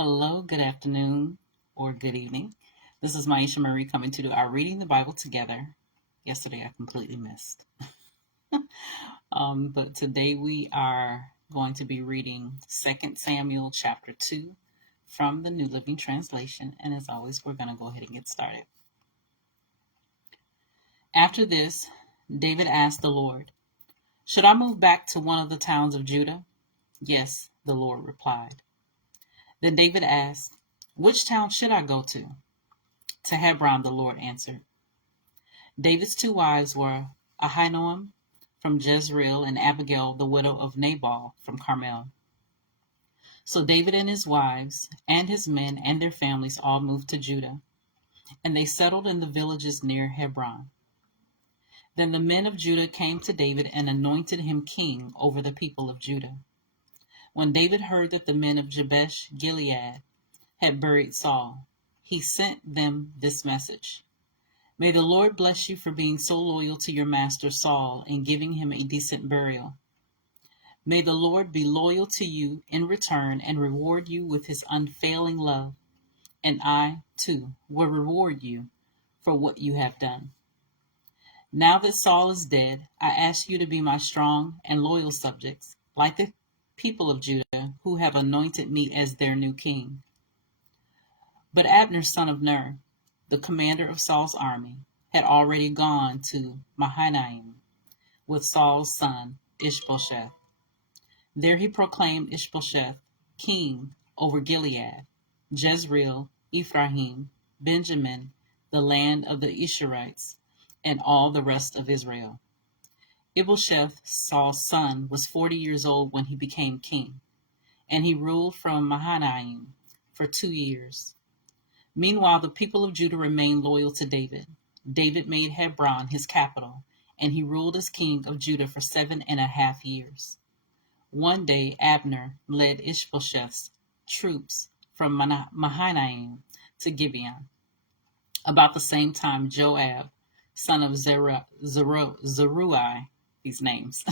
Hello, good afternoon, or good evening. This is Myesha Marie coming to do our Reading the Bible Together. Yesterday I completely missed. But today we are going to be reading 2 Samuel chapter 2 from the New Living Translation. And as always, we're going to go ahead and get started. After this, David asked the Lord, "Should I move back to one of the towns of Judah?" "Yes," the Lord replied. Then David asked, "Which town should I go to?" "To Hebron," the Lord answered. David's two wives were Ahinoam from Jezreel and Abigail, the widow of Nabal from Carmel. So David and his wives and his men and their families all moved to Judah, and they settled in the villages near Hebron. Then the men of Judah came to David and anointed him king over the people of Judah. When David heard that the men of Jabesh Gilead had buried Saul, he sent them this message: "May the Lord bless you for being so loyal to your master Saul and giving him a decent burial. May the Lord be loyal to you in return and reward you with his unfailing love, and I, too, will reward you for what you have done. Now that Saul is dead, I ask you to be my strong and loyal subjects, like the people of Judah who have anointed me as their new king." But Abner, son of Ner, the commander of Saul's army, had already gone to Mahanaim with Saul's son Ishbosheth. There he proclaimed Ishbosheth king over Gilead, Jezreel, Ephraim, Benjamin, the land of the Isharites, and all the rest of Israel. Ishbosheth, Saul's son, was 40 years old when he became king, and he ruled from Mahanaim for 2 years. Meanwhile, the people of Judah remained loyal to David. David made Hebron his capital, and he ruled as king of Judah for 7.5 years. One day, Abner led Ishbosheth's troops from Mahanaim to Gibeon. About the same time, Joab, son of Zeruiah, these names,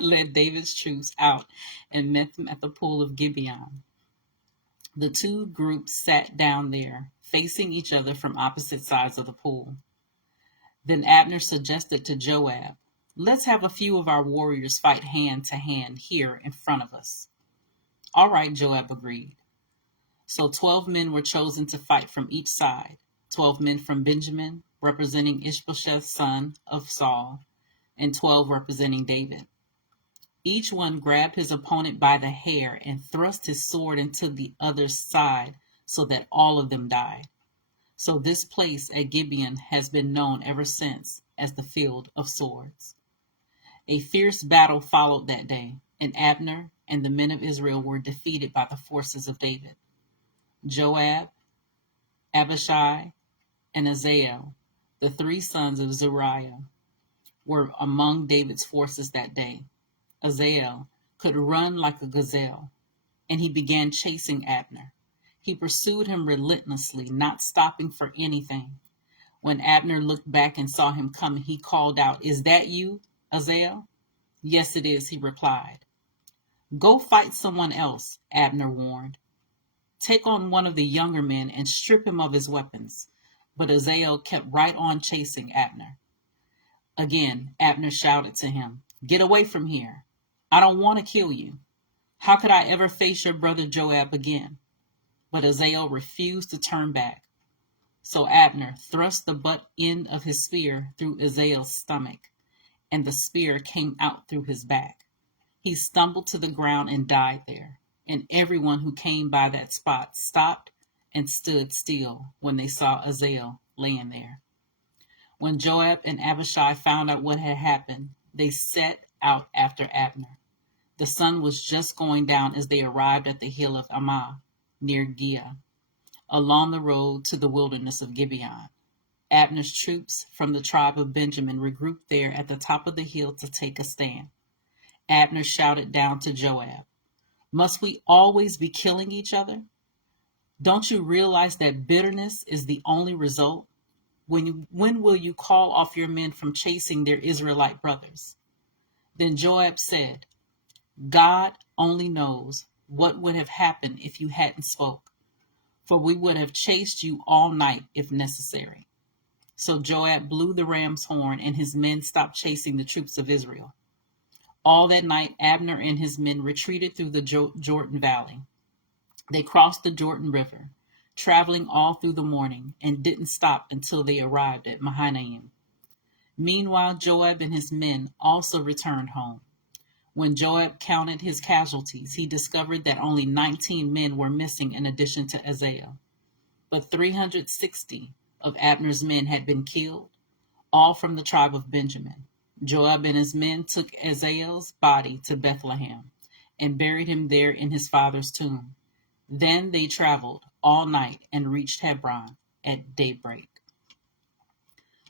led David's troops out and met them at the pool of Gibeon. The two groups sat down there, facing each other from opposite sides of the pool. Then Abner suggested to Joab, "Let's have a few of our warriors fight hand to hand here in front of us." "All right," Joab agreed. So 12 men were chosen to fight from each side, 12 men from Benjamin, representing Ishbosheth, son of Saul, and 12 representing David. Each one grabbed his opponent by the hair and thrust his sword into the other's side so that all of them died. So this place at Gibeon has been known ever since as the Field of Swords. A fierce battle followed that day, and Abner and the men of Israel were defeated by the forces of David. Joab, Abishai, and Asahel, the 3 sons of Zeruiah, were among David's forces that day. Asahel could run like a gazelle, and he began chasing Abner. He pursued him relentlessly, not stopping for anything. When Abner looked back and saw him coming, he called out, "Is that you, Asahel?" "Yes, it is," he replied. "Go fight someone else," Abner warned. "Take on one of the younger men and strip him of his weapons." But Asahel kept right on chasing Abner. Again, Abner shouted to him, "Get away from here. I don't want to kill you. How could I ever face your brother Joab again?" But Asahel refused to turn back. So Abner thrust the butt end of his spear through Asahel's stomach, and the spear came out through his back. He stumbled to the ground and died there, and everyone who came by that spot stopped and stood still when they saw Asahel laying there. When Joab and Abishai found out what had happened, they set out after Abner. The sun was just going down as they arrived at the hill of Ammah, near Giah, along the road to the wilderness of Gibeon. Abner's troops from the tribe of Benjamin regrouped there at the top of the hill to take a stand. Abner shouted down to Joab, "Must we always be killing each other? Don't you realize that bitterness is the only result? When will you call off your men from chasing their Israelite brothers?" Then Joab said, "God only knows what would have happened if you hadn't spoke. for we would have chased you all night if necessary. So Joab blew the ram's horn, and his men stopped chasing the troops of Israel. All that night, Abner and his men retreated through the Jordan Valley. They crossed the Jordan River, traveling all through the morning, and didn't stop until they arrived at Mahanaim. Meanwhile, Joab and his men also returned home. When Joab counted his casualties, he discovered that only 19 men were missing in addition to Asahel. But 360 of Abner's men had been killed, all from the tribe of Benjamin. Joab and his men took Asahel's body to Bethlehem and buried him there in his father's tomb. Then they traveled all night and reached Hebron at daybreak.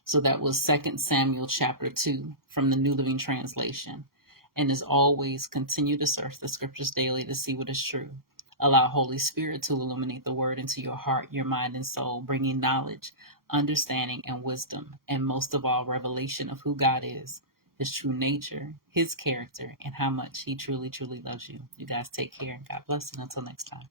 So that was 2 Samuel chapter 2 from the New Living Translation. And as always, continue to search the scriptures daily to see what is true. Allow Holy Spirit to illuminate the word into your heart, your mind, and soul, bringing knowledge, understanding, and wisdom, and most of all, revelation of who God is, his true nature, his character, and how much he truly, truly loves you. You guys take care, and God bless, and until next time.